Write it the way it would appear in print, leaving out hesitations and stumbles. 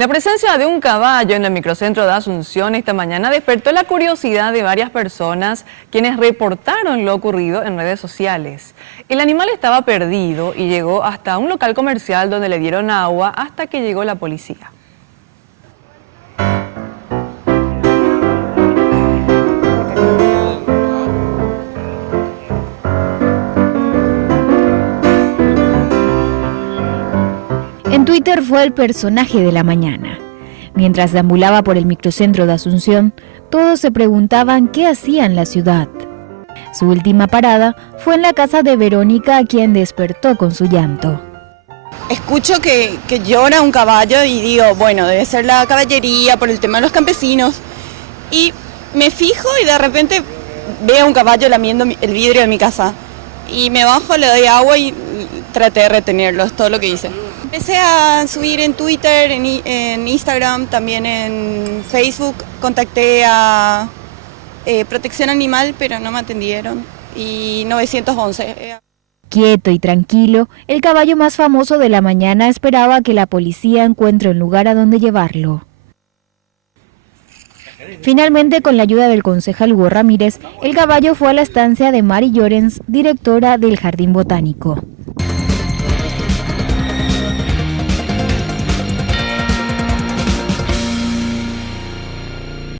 La presencia de un caballo en el microcentro de Asunción esta mañana despertó la curiosidad de varias personas quienes reportaron lo ocurrido en redes sociales. El animal estaba perdido y llegó hasta un local comercial donde le dieron agua hasta que llegó la policía. En Twitter fue el personaje de la mañana. Mientras deambulaba por el microcentro de Asunción, todos se preguntaban qué hacía en la ciudad. Su última parada fue en la casa de Verónica, a quien despertó con su llanto. Escucho que llora un caballo y digo, bueno, debe ser la caballería por el tema de los campesinos. Y me fijo y de repente veo un caballo lamiendo el vidrio de mi casa. Y me bajo, le doy agua y traté de retenerlo, es todo lo que hice. Empecé a subir en Twitter, en Instagram, también en Facebook. Contacté a Protección Animal, pero no me atendieron. Y 911. Quieto y tranquilo, el caballo más famoso de la mañana esperaba que la policía encuentre un lugar a donde llevarlo. Finalmente, con la ayuda del concejal Hugo Ramírez, el caballo fue a la estancia de Mari Llorens, directora del Jardín Botánico.